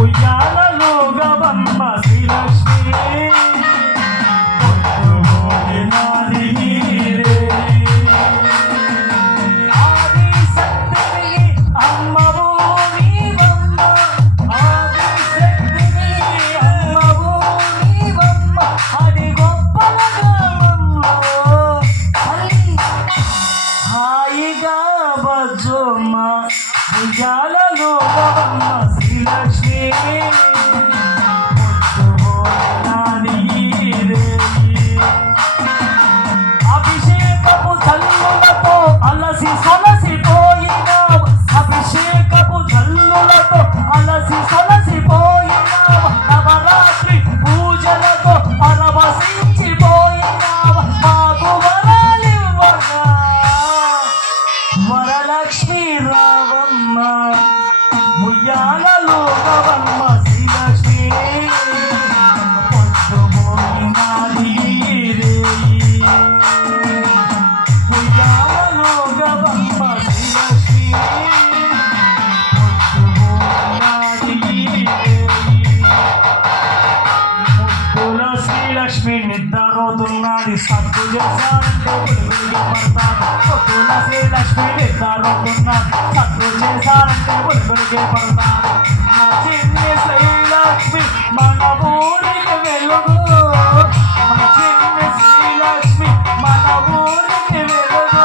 ఉయ్యాలలో గవమ్మ శ్రీలక్ష్మి ఉయ్యాలలో గవమ్మ శ్రీలక్ష్మి అభిషేకపు చల్లులతో అలసి సొలసిపోయినావు అభిషేకపు చల్లులతో అలసి సొలసిపోయినావు నవరాత్రి పూజలతో పరవశించిపోయినావు మాకు వరాలివ్వగా వరలక్ష్మి రావమ్మ ఉయ్యాలలో గవమ్మ శ్రీలక్ష్మి పొద్దుపోయినాది ఉయ్యాలలో గవమ్మ శ్రీలక్ష్మి ముద్దుల శ్రీలక్ష్మి నిద్రపోతున్నది సత్తు చేశారంటే బులుబులుగా పడతాడు ముద్దుల శ్రీలక్ష్మి నిద్రపోతున్నది సత్తు చేశారంటే బులుబులుగా పడతాడు నా చిన్ని శ్రీలక్ష్మి మన ఊరికి వెలుగు మన చిన్ని శ్రీలక్ష్మి మన ఊరికి వెలుగు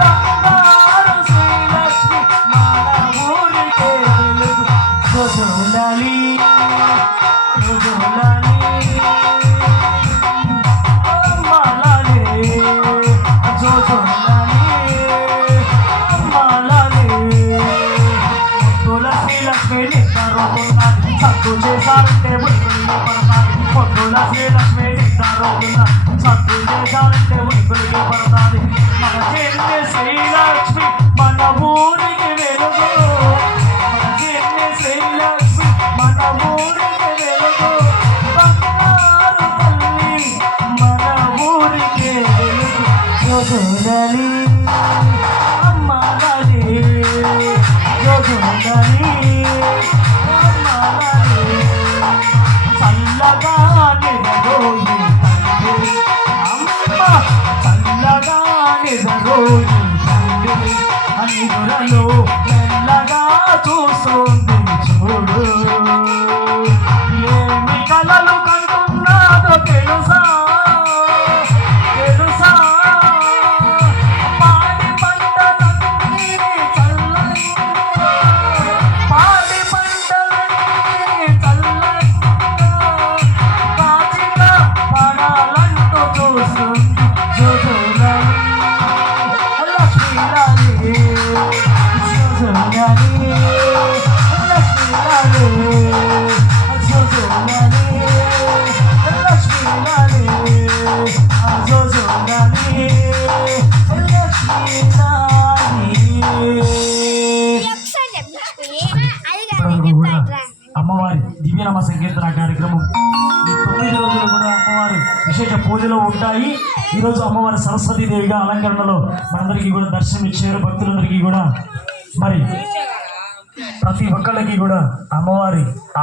బంగారు శ్రీలక్ష్మి మన ఊరికి వెలుగు రోజు ఉండాలి రోజు ఉండాలి సత్తు చేశారంటే బులుబులుగా పడతాది పొద్దుల శ్రీలక్ష్మి నిద్రపోతున్నది సత్తు చేశారంటే బులుబులుగా పడతాది మన చిన్ని శ్రీలక్ష్మి మన ఊరికి వెలుగు మన చిన్ని శ్రీలక్ష్మి మన ఊరికి వెలుగు బంగారు తల్లి మన ఊరికి వెలుగు జోజులని అమ్మాలని జోజులని చల్లగా నిదరోయి అమ్మ చల్లగా నిదరోయి అనిగురలో మెల్లగా చూస్తుంది చూడు ఏమి కలలు కంటున్నాదో తెలుసా తెలుసా పాడి పంటలన్నీ చల్లంగా పాడి పంటలన్నీ చల్లంగా కాచిగా పడాలంటూ చూస్తుంది జోజులని లక్ష్మీరాణి జోజులని లక్ష్మీరాణి జోజులని లక్ష్మీరాణి జోజులని అమ్మవారి దివ్యనామ సంకీర్తన కార్యక్రమం 9 రోజులు కూడా అమ్మవారి విశేష పూజలు ఉంటాయి. ఈరోజు అమ్మవారి సరస్వతీదేవిగా అలంకరణలో మనందరికీ కూడా దర్శనం ఇచ్చారు. భక్తులందరికీ కూడా మరి ప్రతి ఒక్కళ్ళకి కూడా అమ్మవారి